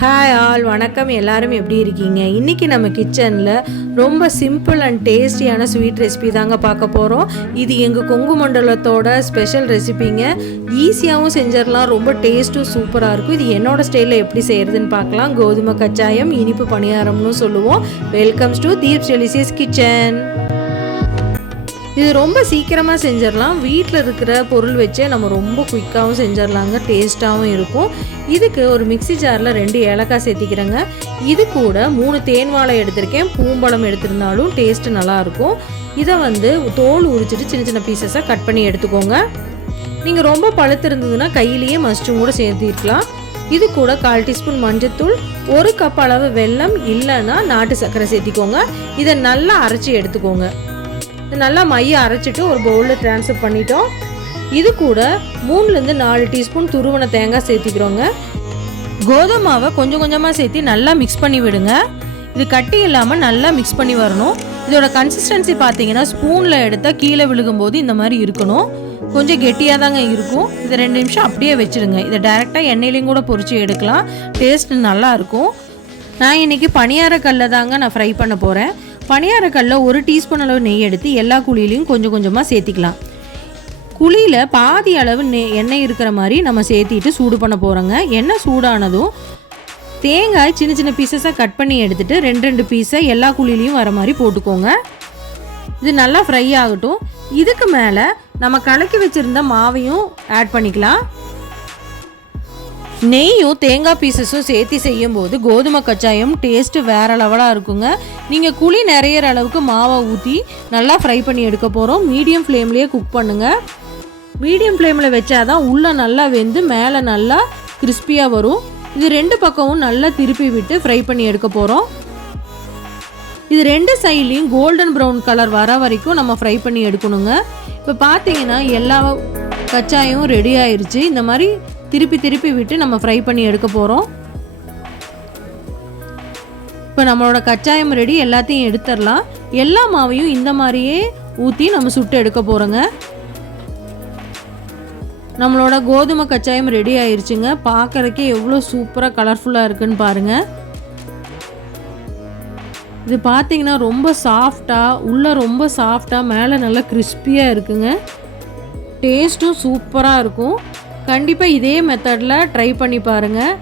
Hi all, வணக்கம். எல்லாரும் எப்படி இருக்கீங்க? இன்றைக்கி நம்ம கிச்சனில் ரொம்ப சிம்பிள் அண்ட் டேஸ்டியான ஸ்வீட் ரெசிபி தாங்க பார்க்க போகிறோம். இது எங்கள் கொங்கு மண்டலத்தோட ஸ்பெஷல் ரெசிபிங்க. ஈஸியாகவும் செஞ்சிடலாம், ரொம்ப டேஸ்ட்டும் சூப்பராக இருக்கும். இது என்னோடய ஸ்டைலில் எப்படி செய்கிறதுன்னு பார்க்கலாம். கோதுமை கச்சாயம், இனிப்பு பணியாரம்னு சொல்லுவோம். Welcomes to Deep's delicious kitchen. இது ரொம்ப சீக்கிரமாக செஞ்சிடலாம். வீட்டில் இருக்கிற பொருள் வச்சே நம்ம ரொம்ப குயிக்காகவும் செஞ்சிடலாங்க. டேஸ்ட்டாகவும் இருக்கும். இதுக்கு ஒரு மிக்சி ஜாரில் 2 ஏலக்காய் சேர்த்திக்கிறேங்க. இது கூட 3 தேன் வாழை எடுத்திருக்கேன். பூம்பழம் எடுத்திருந்தாலும் டேஸ்ட்டு நல்லாயிருக்கும். இதை தோல் உரிச்சிட்டு சின்ன சின்ன பீசஸாக கட் பண்ணி எடுத்துக்கோங்க. நீங்கள் ரொம்ப பழுத்து இருந்ததுன்னா கையிலேயே மஸ்ட்டும் கூட சேர்த்திருக்கலாம். இது கூட 1/4 டீஸ்பூன் மஞ்சத்தூள், 1 கப் அளவு வெல்லம் இல்லைன்னா நாட்டு சர்க்கரை சேர்த்திக்கோங்க. இதை நல்லா அரைச்சி எடுத்துக்கோங்க. நல்லா மைய அரைச்சிட்டு ஒரு பவுலில் ட்ரான்ஸ்ஃபர் பண்ணிட்டோம். இது கூட 3லேருந்து 4 டீஸ்பூன் துருவன தேங்காய் சேர்த்திக்கிறோங்க. கோதுமை மாவை கொஞ்சம் கொஞ்சமாக சேர்த்து நல்லா மிக்ஸ் பண்ணி விடுங்க. இது கட்டி இல்லாமல் நல்லா மிக்ஸ் பண்ணி வரணும். இதோட கன்சிஸ்டன்சி பார்த்தீங்கன்னா ஸ்பூனில் எடுத்தால் கீழே விழுகும்போது இந்த மாதிரி இருக்கணும். கொஞ்சம் கெட்டியாக தாங்க இருக்கும். இதை 2 நிமிஷம் அப்படியே வச்சுருங்க. இதை டைரெக்டாக எண்ணெயிலையும் கூட பொரிச்சு எடுக்கலாம். டேஸ்ட்டு நல்லாயிருக்கும். நான் இன்றைக்கி பணியாரக்கல்ல தாங்க நான் ஃப்ரை பண்ண போகிறேன். பணியாரக்கல்ல 1 டீஸ்பூன் அளவு நெய் எடுத்து எல்லா குழியிலையும் கொஞ்சம் கொஞ்சமாக சேர்த்திக்கலாம். குழியில் பாதி அளவு எண்ணெய் இருக்கிற மாதிரி நம்ம சேர்த்திட்டு சூடு பண்ண போகிறோங்க. எண்ணெய் சூடானதும் தேங்காய் சின்ன சின்ன பீசஸாக கட் பண்ணி எடுத்துகிட்டு 2 பீஸை எல்லா குழியிலையும் வர மாதிரி போட்டுக்கோங்க. இது நல்லா ஃப்ரை ஆகட்டும். இதுக்கு மேலே நம்ம கலக்கி வச்சுருந்த மாவையும் ஆட் பண்ணிக்கலாம். நெய்யும் தேங்காய் பீசஸும் சேர்த்து செய்யும்போது கோதுமை கச்சாயம் டேஸ்ட்டு வேறு லெவலாக இருக்குங்க. நீங்கள் குழி நிறையிற அளவுக்கு மாவை ஊற்றி நல்லா ஃப்ரை பண்ணி எடுக்க போகிறோம். மீடியம் ஃப்ளேம்லேயே குக் பண்ணுங்கள். மீடியம் ஃப்ளேமில் வச்சாதான் உள்ளே நல்லா வெந்து மேலே நல்லா கிறிஸ்பியாக வரும். இது 2 பக்கமும் நல்லா திருப்பி விட்டு ஃப்ரை பண்ணி எடுக்க போகிறோம். இது 2 சைட்லேயும் கோல்டன் ப்ரௌன் கலர் வர வரைக்கும் நம்ம ஃப்ரை பண்ணி எடுக்கணுங்க. இப்போ பார்த்தீங்கன்னா எல்லா கச்சாயமும் ரெடி ஆயிடுச்சு. இந்த மாதிரி திருப்பி திருப்பி விட்டு நம்ம ஃப்ரை பண்ணி எடுக்க போகிறோம். இப்போ நம்மளோட கச்சாயம் ரெடி. எல்லாத்தையும் எடுத்துடலாம். எல்லா மாவையும் இந்த மாதிரியே ஊற்றி நம்ம சுட்டு எடுக்க போகிறோங்க. நம்மளோட கோதுமை கச்சாயம் ரெடி ஆயிடுச்சுங்க. பார்க்குறக்கே எவ்வளோ சூப்பராக கலர்ஃபுல்லாக இருக்குன்னு பாருங்கள். இது பார்த்தீங்கன்னா ரொம்ப சாஃப்டாக, உள்ளே ரொம்ப சாஃப்டாக, மேலே நல்லா கிறிஸ்பியாக இருக்குங்க. டேஸ்ட்டும் சூப்பராக இருக்கும். கண்டிப்பாக இதே மெத்தடில் ட்ரை பண்ணி பாருங்கள்.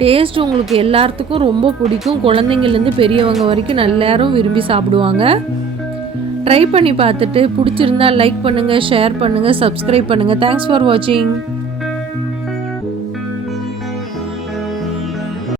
டேஸ்ட் உங்களுக்கு எல்லாத்துக்கும் ரொம்ப பிடிக்கும். குழந்தைங்கள்லேருந்து பெரியவங்க வரைக்கும் எல்லாரும் விரும்பி சாப்பிடுவாங்க. ட்ரை பண்ணி பார்த்துட்டு பிடிச்சிருந்தா லைக் பண்ணுங்கள், ஷேர் பண்ணுங்கள், சப்ஸ்கிரைப் பண்ணுங்கள். தேங்க்ஸ் ஃபார் வாட்சிங்.